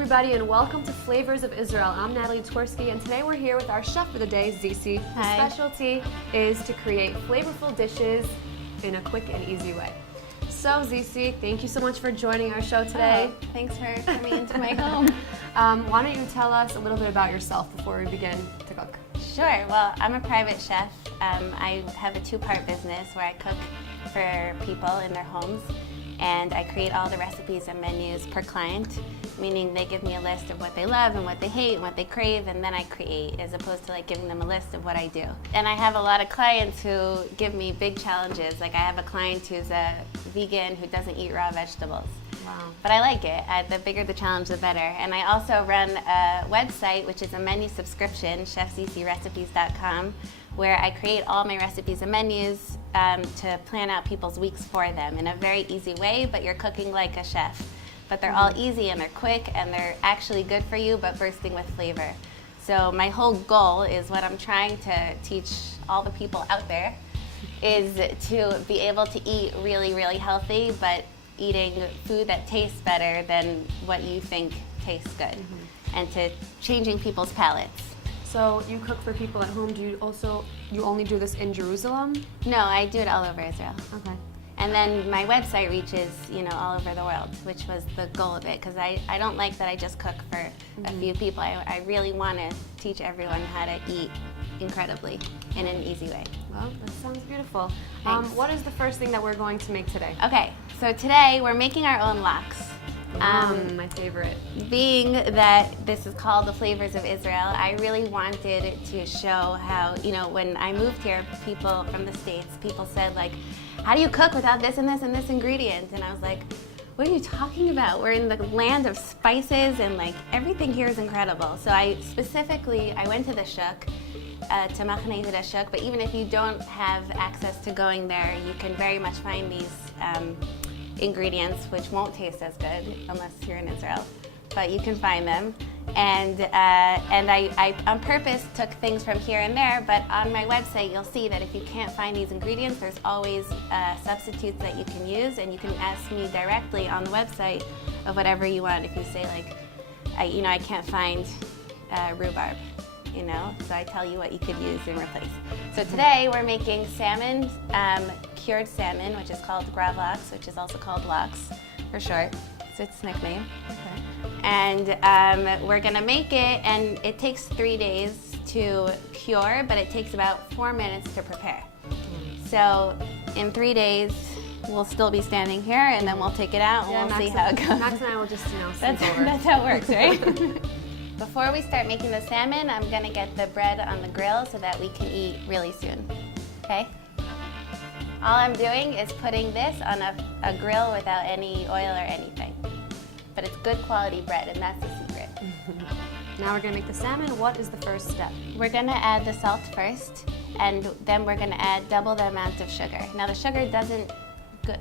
everybody, and welcome to Flavors of Israel. I'm Natalie Twerski, and today we're here with our chef for the day, Zizi. Hi. The specialty is to create flavorful dishes in a quick and easy way. So Zizi, thank you so much for joining our show today. Oh, thanks for coming into my home. Why don't you tell us a little bit about yourself before we begin to cook? Sure. Well, I'm a private chef. I have a two-part business where I cook for people in their homes, and I create all the recipes and menus per client, meaning they give me a list of what they love and what they hate and what they crave, and then I create, as opposed to like giving them a list of what I do. And I have a lot of clients who give me big challenges. Like I have a client who's a vegan who doesn't eat raw vegetables. Wow. But I like it. The bigger the challenge, the better. And I also run a website, which is a menu subscription, chefzizrecipes.com, where I create all my recipes and menus to plan out people's weeks for them in a very easy way, but you're cooking like a chef. But they're all easy and they're quick and they're actually good for you, but bursting with flavor. So my whole goal is what I'm trying to teach all the people out there is to be able to eat really, really healthy, but eating food that tastes better than what you think tastes good, and to changing people's palates. So you cook for people at home. Do you only do this in Jerusalem? No, I do it all over Israel. Okay. And then my website reaches, all over the world, which was the goal of it, because I don't like that I just cook for a few people. I really want to teach everyone how to eat incredibly in an easy way. Well, that sounds beautiful. Thanks. What is the first thing that we're going to make today? Okay, so today we're making our own LOX. My favorite. Being that this is called the Flavors of Israel, I really wanted to show how, when I moved here, people from the States, people said like, how do you cook without this and this and this ingredient? And I was like, what are you talking about? We're in the land of spices and like everything here is incredible. So I went to the Shuk, to Machane Yehuda Shuk, but even if you don't have access to going there, you can very much find these ingredients, which won't taste as good unless you're in Israel, but you can find them. And I on purpose took things from here and there, but on my website you'll see that if you can't find these ingredients, there's always substitutes that you can use, and you can ask me directly on the website of whatever you want. If you say like, I can't find rhubarb, so I tell you what you could use and replace. So today we're making salmon, cured salmon, which is called gravlax, which is also called LOX for short. So it's its nickname. Okay. And we're gonna make it, and it takes 3 days to cure, but it takes about 4 minutes to prepare. So in 3 days, we'll still be standing here, and then we'll take it out, and we'll see how it goes. Max and I will just, That's how it works, right? Before we start making the salmon, I'm gonna get the bread on the grill so that we can eat really soon, okay? All I'm doing is putting this on a grill without any oil or anything. But it's good quality bread, and that's the secret. Now we're gonna make the salmon. What is the first step? We're gonna add the salt first, and then we're gonna add double the amount of sugar. Now the sugar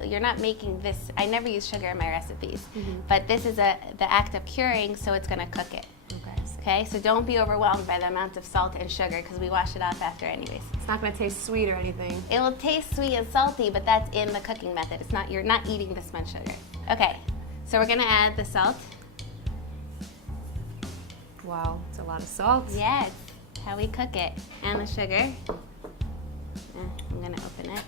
you're not making this, I never use sugar in my recipes, but this is the act of curing, so it's gonna cook it. Okay, so don't be overwhelmed by the amount of salt and sugar, because we wash it off after anyways. It's not gonna taste sweet or anything. It will taste sweet and salty, but that's in the cooking method. You're not eating this much sugar. Okay, so we're gonna add the salt. Wow, it's a lot of salt. Yes, how we cook it. And the sugar. I'm gonna open it.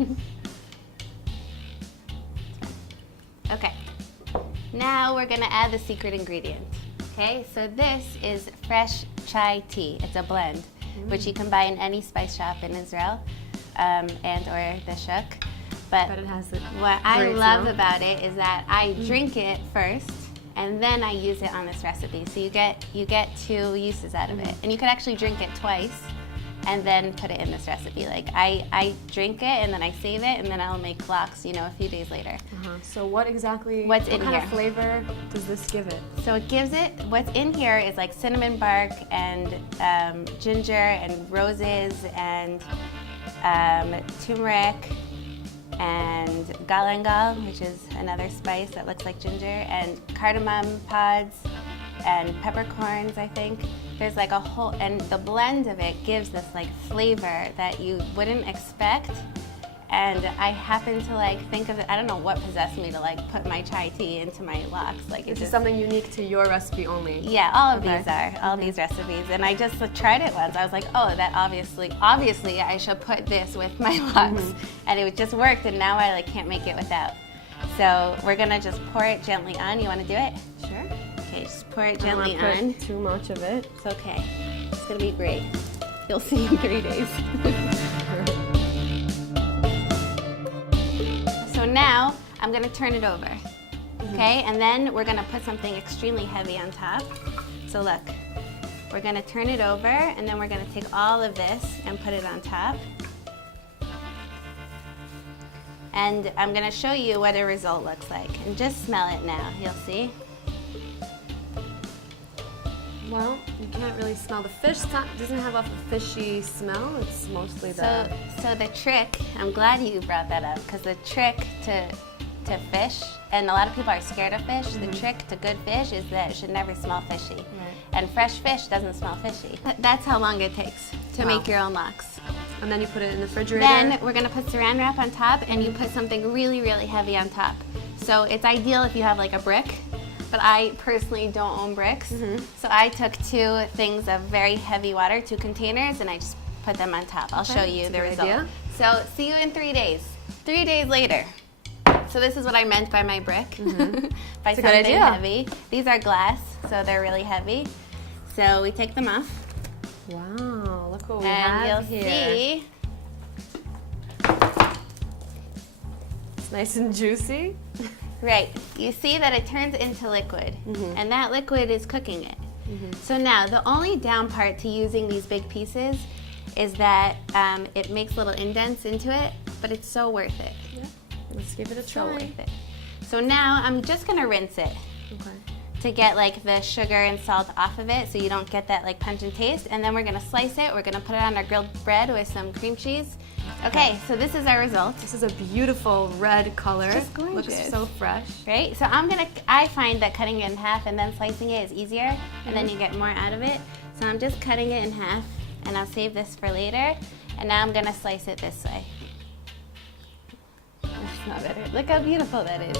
Oop. Okay, now we're gonna add the secret ingredient. Okay, so this is fresh chai tea. It's a blend, which you can buy in any spice shop in Israel and or the Shuk. But it has what I love about it is that I drink it first, and then I use it on this recipe. So you get 2 uses out of it, and you could actually drink it twice and then put it in this recipe. Like I drink it and then I save it, and then I'll make lox, a few days later. So what kind of flavor does this give it? So it gives it, what's in here is like cinnamon bark and ginger and roses and turmeric and galangal, which is another spice that looks like ginger, and cardamom pods and peppercorns, I think. There's and the blend of it gives this like flavor that you wouldn't expect, and I happened to like think of it. I don't know what possessed me to like put my chai tea into my lox. Like This is something unique to your recipe only. Yeah, all of these are all these recipes, and I just tried it once. I was like, oh, that obviously I should put this with my lox, and it just worked. And now I like can't make it without. So we're gonna just pour it gently on. You want to do it? Sure. Okay, just pour it I don't gently wanna on. put too much of it. It's okay. It's gonna be great. You'll see in 3 days. So now I'm gonna turn it over, okay? And then we're gonna put something extremely heavy on top. So look, we're gonna turn it over, and then we're gonna take all of this and put it on top. And I'm gonna show you what a result looks like. And just smell it now, you'll see. Well, you can't really smell the fish. It doesn't have a fishy smell. It's mostly the... So the trick, I'm glad you brought that up, because the trick to fish, and a lot of people are scared of fish, the trick to good fish is that it should never smell fishy. Right. And fresh fish doesn't smell fishy. That's how long it takes to make your own lox. And then you put it in the refrigerator? Then we're gonna put saran wrap on top, and you put something really, really heavy on top. So it's ideal if you have like a brick, but I personally don't own bricks. So I took 2 things of very heavy water, 2 containers, and I just put them on top. I'll show you the result. Idea. So see you in 3 days. 3 days later. So this is what I meant by my brick. By It's a good something idea. heavy. These are glass, so they're really heavy. So we take them off, Wow, look what we and have you'll here. see. It's nice and juicy. Right, you see that it turns into liquid, and that liquid is cooking it. So now, the only down part to using these big pieces is that it makes little indents into it, but it's so worth it. Yeah. Let's give it a So try. worth it. So now, I'm just gonna rinse it Okay. to get like the sugar and salt off of it so you don't get that like pungent taste, and then we're gonna slice it. We're gonna put it on our grilled bread with some cream cheese. Okay, so this is our result. This is a beautiful red color. Just gorgeous. Looks so fresh. Right? So I find that cutting it in half and then slicing it is easier, and then you get more out of it. So I'm just cutting it in half, and I'll save this for later. And now I'm gonna slice it this way. That's not better. Look how beautiful that is.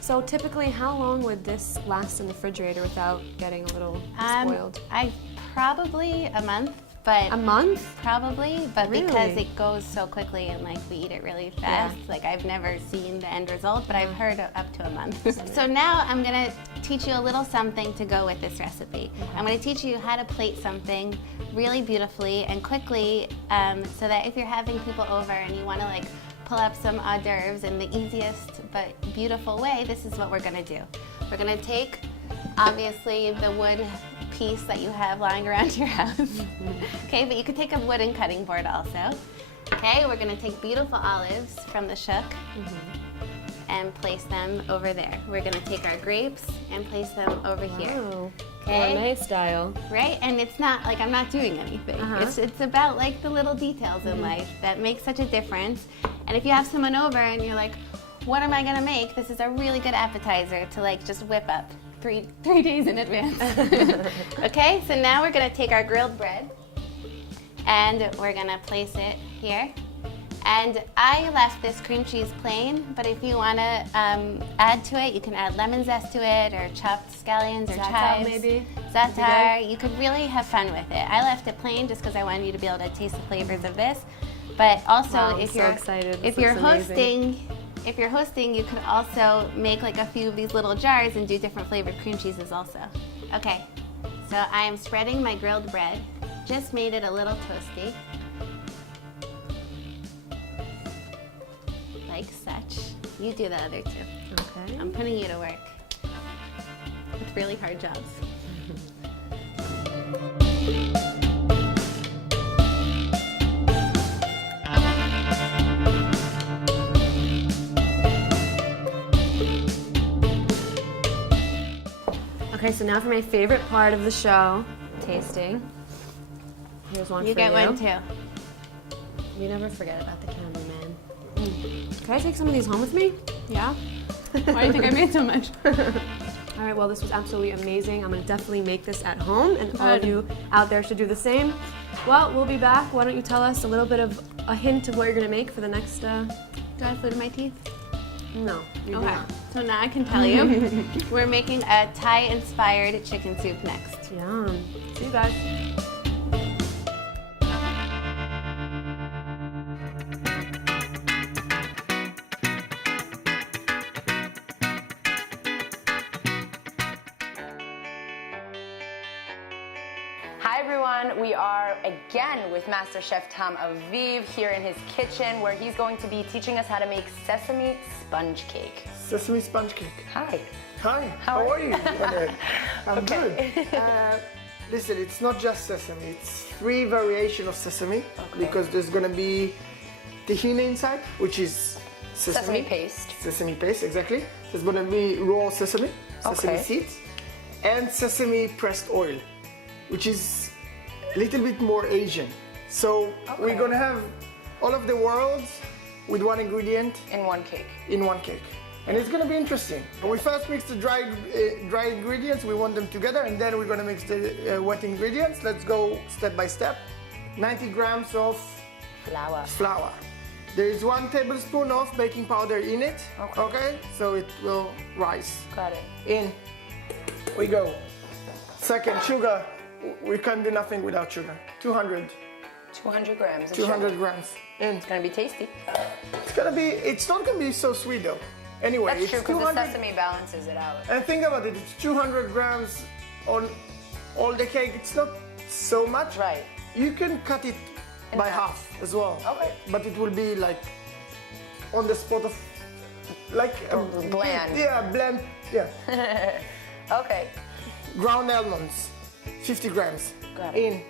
So typically, how long would this last in the refrigerator without getting a little spoiled? I probably a month, but A month? probably, but because Really? it goes so quickly and like we eat it really fast, like I've never seen the end result, but I've heard up to a month. So now I'm gonna teach you a little something to go with this recipe. I'm gonna teach you how to plate something really beautifully and quickly, so that if you're having people over and you wanna like pull up some hors d'oeuvres in the easiest but beautiful way, this is what we're gonna do. We're gonna take, obviously, the wood piece that you have lying around your house. Okay, but you could take a wooden cutting board also. Okay, we're gonna take beautiful olives from the shook and place them over there. We're gonna take our grapes and place them over here. Wow. Okay. Gourmet style. Right? And it's not like I'm not doing anything. It's about like the little details in life that make such a difference. And if you have someone over and you're like, what am I gonna make? This is a really good appetizer to like just whip up 3 days in advance. Okay, so now we're gonna take our grilled bread and we're gonna place it here. And I left this cream cheese plain, but if you wanna add to it, you can add lemon zest to it or chopped scallions or Za'atar chives. maybe? Za'atar, you could really have fun with it. I left it plain just because I wanted you to be able to taste the flavors of this. But also, Wow, I'm if so you're excited. This if you're looks amazing. hosting, you could also make like a few of these little jars and do different flavored cream cheeses also. Okay, so I am spreading my grilled bread. Just made it a little toasty, like such. You do the other two. Okay. I'm putting you to work. It's really hard jobs. Okay, so now for my favorite part of the show, tasting. Here's one You for get you. one too. We never forget about the cameraman. Can I take some of these home with me? Yeah? Why do you think I made so much? All right, well, this was absolutely amazing. I'm gonna definitely make this at home, and all of you out there should do the same. Well, we'll be back. Why don't you tell us a little bit of a hint of what you're gonna make for the next, Do I have food in my teeth? No. You do Okay, not. so now I can tell you. We're making a Thai-inspired chicken soup next. Yum. See you guys. Hi everyone, we are again with Master Chef Tom Aviv here in his kitchen where he's going to be teaching us how to make sesame sponge cake. Sesame sponge cake. Hi. Hi, how are you? Okay. I'm good. Listen, it's not just sesame, it's 3 variations of sesame because there's gonna be tahini inside, which is Sesame paste. Sesame paste, exactly. There's gonna be raw sesame Okay. seeds, and sesame pressed oil, which is a little bit more Asian. So we're gonna have all of the worlds with one ingredient In one cake. in one cake. And it's gonna be interesting. We first mix the dry ingredients, we want them together, and then we're gonna mix the wet ingredients. Let's go step by step. 90 grams of flour. There is 1 tablespoon of baking powder in it, okay? So it will rise. Got it. In we go. Second, sugar. We can't do nothing without sugar. 200 grams of 200 sugar. grams. In. It's gonna be tasty. It's not gonna be so sweet though. Anyway, That's it's true because the 200. sesame balances it out. And think about it, it's 200 grams on all the cake. It's not so much. Right. You can cut it by half as well. Okay. But it will be like on the spot of like a Bland. Yeah, bland. Yeah. Okay. Ground almonds, 50 grams. Got it. In.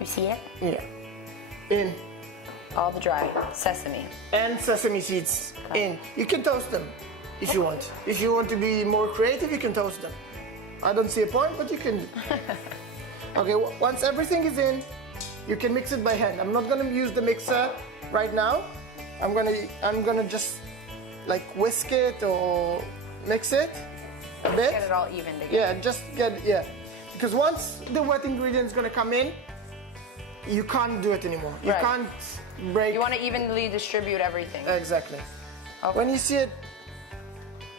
You see it? Yeah. In. All the dry sesame. And sesame seeds. In. You can toast them if you want. If you want to be more creative, you can toast them. I don't see a point, but you can. Okay, once everything is in, you can mix it by hand. I'm not gonna use the mixer right now. I'm gonna just like whisk it or mix it a bit. Get it all even together. Yeah. Because once the wet ingredient is gonna come in, you can't do it anymore. You Right. can't break. You want to evenly distribute everything. Exactly. Okay. When you see it,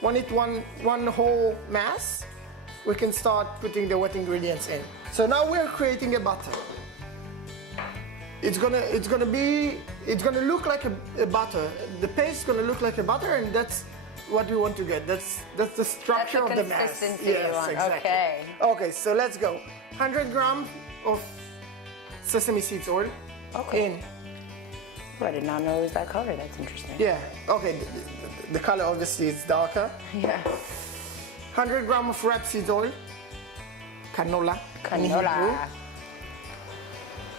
one whole mass, we can start putting the wet ingredients in. So now we're creating a butter. It's gonna look like a butter. The paste is gonna look like a butter, and that's what we want to get. That's the structure That's of the the mass. consistency you want. Exactly. Okay. Okay, so let's go. 100 grams of sesame seeds oil. Okay. In. I did not know it was that color. That's interesting. Yeah. Okay. The color obviously is darker. Yeah. 100 grams of rapeseed oil. Canola. Canola.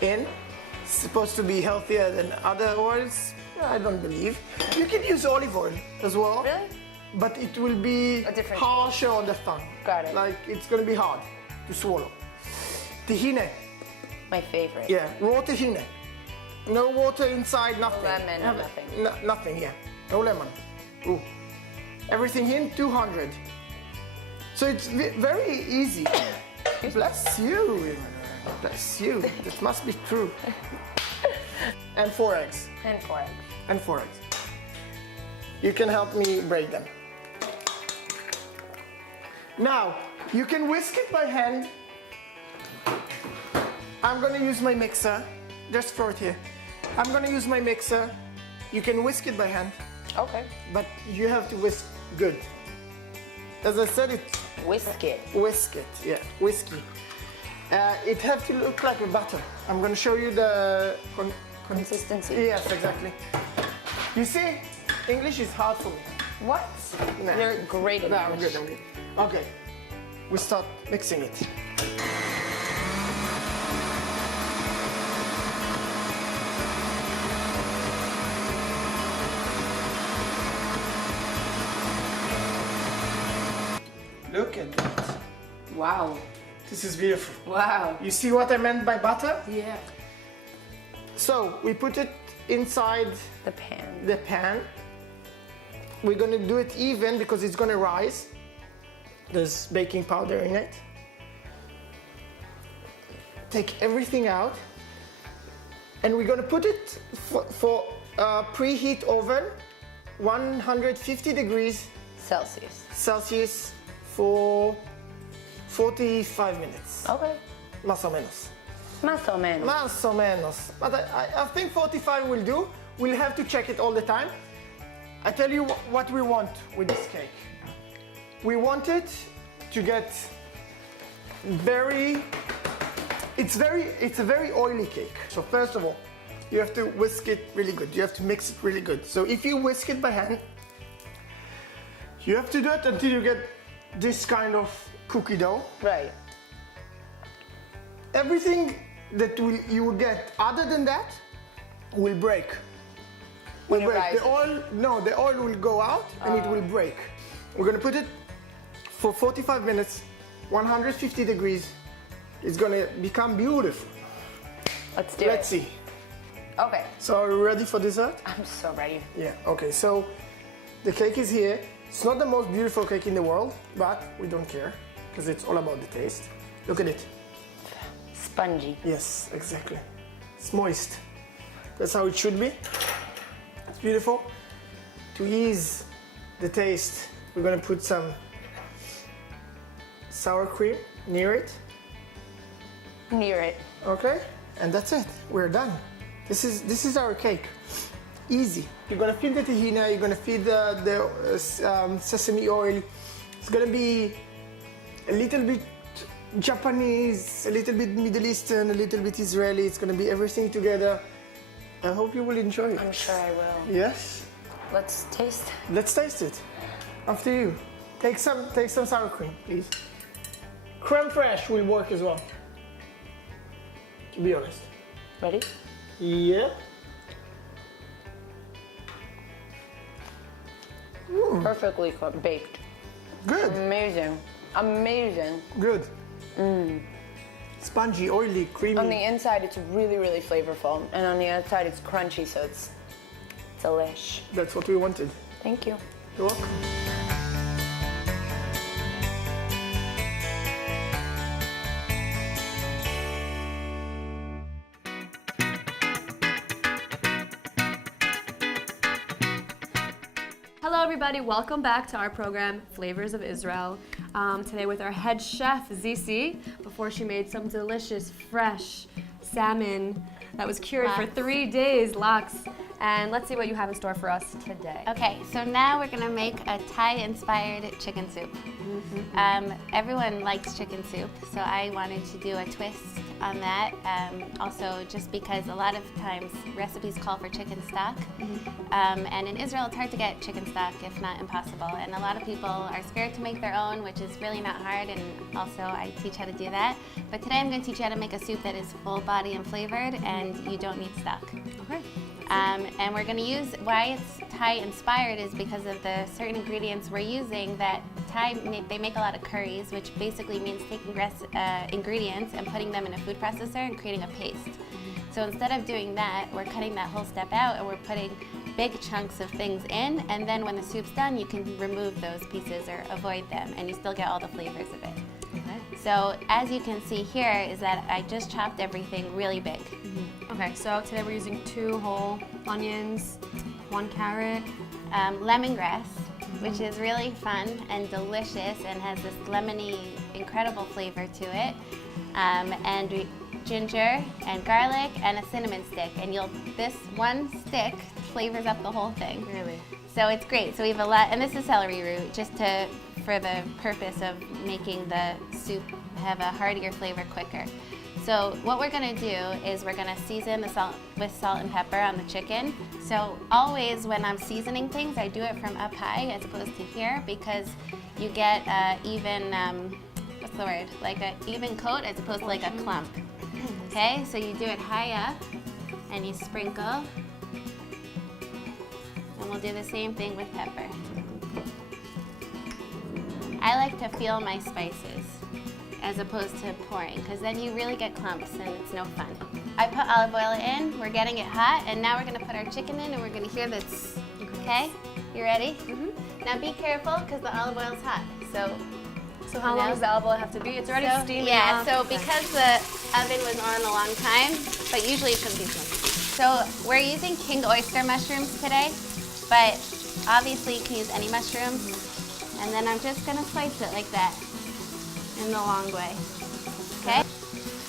In. Supposed to be healthier than other oils. I don't believe. You can use olive oil as well. Really? But it will be A different harsher on the tongue. Got it. Like it's gonna be hard to swallow. Tahini. My favorite. Yeah, raw tahini. No water inside, nothing. lemon, nothing. Nothing, yeah. No lemon. Ooh. Everything in 200. So it's very easy. Bless you. Bless you. It must be true. And 4 eggs. And 4 eggs. And 4 eggs. You can help me break them. Now, you can whisk it by hand. I'm gonna use my mixer. Just throw it here. I'm gonna use my mixer. You can whisk it by hand, Okay. but you have to whisk good. As I said, it's Whisk it. whisk it, yeah, whiskey. It have to look like a butter. I'm gonna show you the Consistency. Yes, exactly. You see, English is hard for me. What? Nah. You're great at No, I'm English. good, I'm good. Okay, we start mixing it. Look at that. Wow. This is beautiful. Wow. You see what I meant by butter? Yeah. So we put it inside The pan. the pan. We're gonna do it even because it's gonna rise. There's baking powder in it. Take everything out, and we're gonna put it for preheat oven, 150 degrees Celsius. for 45 minutes. Okay. Más o menos. Más o menos. Más o menos. But I think 45 will do. We'll have to check it all the time. I tell you what we want with this cake. We want it to get it's a very oily cake. So first of all, you have to whisk it really good. You have to mix it really good. So if you whisk it by hand, you have to do it until you get this kind of cookie dough. Right. Everything that you will get other than that will break. When you break. rise The oil will go out and it will break. We're gonna put it for 45 minutes, 150 degrees. It's gonna become beautiful. Let's do it. Let's see. Okay. So are you ready for dessert? I'm so ready. Yeah, okay, so the cake is here. It's not the most beautiful cake in the world, but we don't care because it's all about the taste. Look at it. Spongy. Yes, exactly. It's moist. That's how it should be. It's beautiful. To ease the taste, we're gonna put some sour cream near it. Near it. Okay, and that's it. We're done. This is our cake. Easy. You're gonna feed the tahini. You're gonna feed the sesame oil. It's gonna be a little bit Japanese, a little bit Middle Eastern, a little bit Israeli. It's gonna be everything together. I hope you will enjoy it. I'm sure I will. Yes. Let's taste. Let's taste it. After you. Take some sour cream, please. Creme fraiche will work as well. To be honest. Ready? Yeah. Perfectly baked. Good. Amazing. Amazing. Good. Spongy, oily, creamy. On the inside, it's really, really flavorful, and on the outside, it's crunchy, so it's delish. That's what we wanted. Thank you. You're welcome. Hello everybody, welcome back to our program, Flavors of Israel. Today with our head chef, Zisi, before she made some delicious, fresh salmon that was cured for 3 days, LOX. And let's see what you have in store for us today. Okay, so now we're gonna make a Thai-inspired chicken soup. Everyone likes chicken soup, so I wanted to do a twist on that. Also, just because a lot of times recipes call for chicken stock, and in Israel it's hard to get chicken stock, if not impossible. And a lot of people are scared to make their own, which is really not hard, and also I teach how to do that. But today I'm going to teach you how to make a soup that is full body and flavored, and you don't need stock. Okay. And we're going to use, why it's Thai inspired is because of the certain ingredients we're using that Thai, they make a lot of curries, which basically means taking ingredients and putting them in a food processor and creating a paste. So instead of doing that, we're cutting that whole step out and we're putting big chunks of things in, and then when the soup's done, you can remove those pieces or avoid them, and you still get all the flavors of it. So as you can see here is that I just chopped everything really big. Okay, so today we're using 2 whole onions, 1 carrot, lemongrass, which is really fun and delicious and has this lemony, incredible flavor to it, and ginger and garlic and a cinnamon stick. And this one stick flavors up the whole thing. Really? So it's great. So we have a lot, and this is celery root, just for the purpose of making the soup have a heartier flavor quicker. So what we're gonna do is we're gonna season the salt with salt and pepper on the chicken. So always when I'm seasoning things, I do it from up high as opposed to here, because you get even, what's the word? Like an even coat as opposed to like a clump. Okay, so you do it high up and you sprinkle. And we'll do the same thing with pepper. I like to feel my spices as opposed to pouring, because then you really get clumps and it's no fun. I put olive oil in, we're getting it hot, and now we're gonna put our chicken in and we're gonna hear this. Okay, you ready? Now be careful because the olive oil's hot. So So how long does the elbow have to be? It's already steaming Yeah, up. so Okay. because the oven was on a long time, but usually it shouldn't be so. So we're using king oyster mushrooms today, but obviously you can use any mushrooms. And then I'm just gonna slice it like that in the long way. Okay?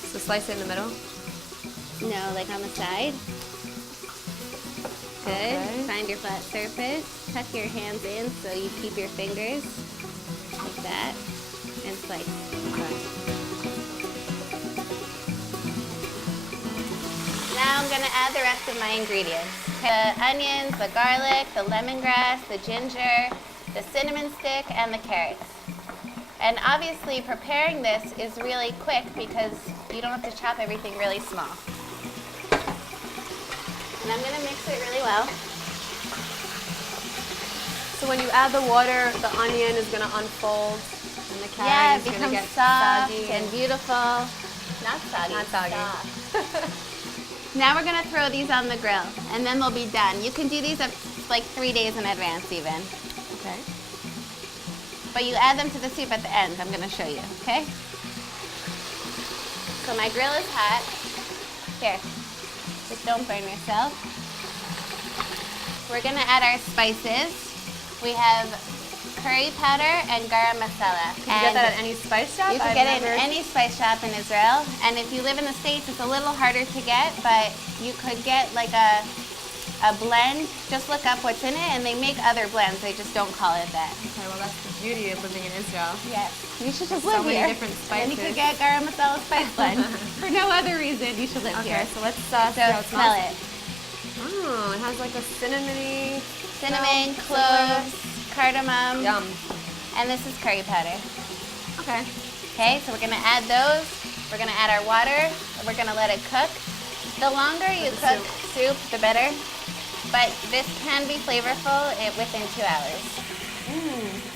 So slice it in the middle. No, like on the side. Good. Okay. Find your flat surface. Tuck your hands in so you keep your fingers like that, and slice. Okay. Now I'm gonna add the rest of my ingredients. The onions, the garlic, the lemongrass, the ginger, the cinnamon stick, and the carrots. And obviously preparing this is really quick because you don't have to chop everything really small. And I'm gonna mix it really well. So when you add the water, the onion is going to unfold and the Yeah, carrot it is going to becomes get soft soggy and beautiful. Not soggy. Not soggy. Soft. Now we're gonna throw these on the grill and then they'll be done. You can do these up like 3 days in advance even. Okay. But you add them to the soup at the end. I'm gonna show you, okay? So my grill is hot. Here, just don't burn yourself. We're gonna add our spices. We have curry powder and garam masala. Can you get that at any spice shop? You can get it in any spice shop in Israel. And if you live in the States, it's a little harder to get, but you could get like a blend. Just look up what's in it, and they make other blends. They just don't call it that. Okay, well that's the beauty of living in Israel. Yes. You should just So live many here. different And you could spices. get garam masala spice blend. For no other reason, you should live Okay, here. so let's see So how it smell smells. it. Oh, it has like a cinnamony Cinnamon, smell, cloves, cardamom, Yum. and this is curry powder. Okay. Okay, so we're gonna add those. We're gonna add our water. And we're gonna let it cook. The longer you the cook soup, the better. But this can be flavorful within 2 hours.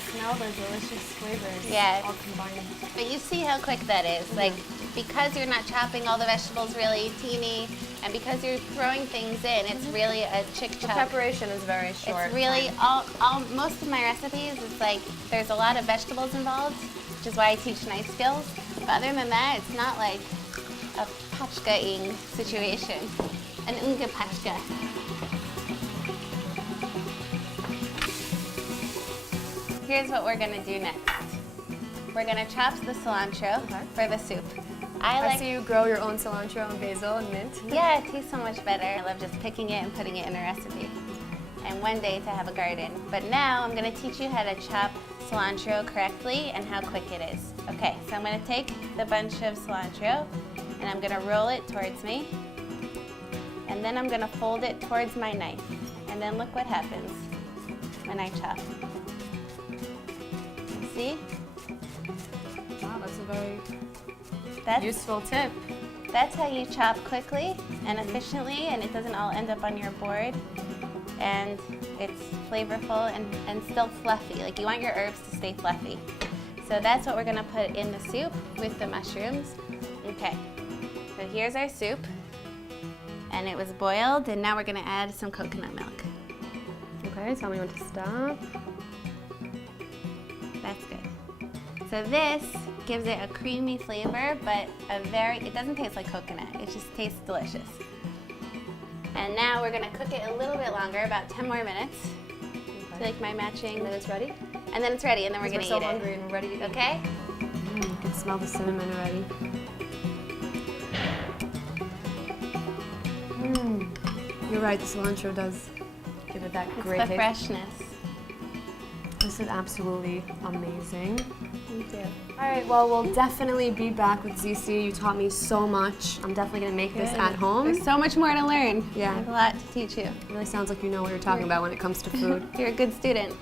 Smell the delicious flavors. Yeah. All combined. But you see how quick that is. Like, because you're not chopping all the vegetables really teeny, and because you're throwing things in, it's really a chick The chop. preparation is very short. It's really most of my recipes, it's like there's a lot of vegetables involved, which is why I teach knife skills. But other than that, it's not like a pachka-ing situation, an unga pachka. Here's what we're gonna do next. We're gonna chop the cilantro for the soup. I see you grow your own cilantro and basil and mint. Yeah, it tastes so much better. I love just picking it and putting it in a recipe. And one day to have a garden. But now I'm gonna teach you how to chop cilantro correctly and how quick it is. Okay, so I'm gonna take the bunch of cilantro and I'm gonna roll it towards me. And then I'm gonna fold it towards my knife. And then look what happens when I chop. See? Wow, that's a very That's useful tip. That's how you chop quickly and efficiently, and it doesn't all end up on your board. And it's flavorful and still fluffy. Like, you want your herbs to stay fluffy. So that's what we're gonna put in the soup with the mushrooms. Okay, so here's our soup. And it was boiled, and now we're gonna add some coconut milk. Okay, tell me when to stop. That's good. So this gives it a creamy flavor, but it doesn't taste like coconut. It just tastes delicious. And now we're gonna cook it a little bit longer, about 10 more minutes. I feel like my matching. And then it's ready? And then it's ready, and then we're Because gonna we're so eat hungry and we're ready to it. eat. Okay? You can smell the cinnamon already. You're right, the cilantro does give it that It's great the taste. freshness. This is absolutely amazing. Thank you. All right, well, we'll definitely be back with ZC. You taught me so much. I'm definitely gonna make this at home. There's so much more to learn. Yeah. I have a lot to teach you. It really sounds like you know what you're talking about when it comes to food. You're a good student.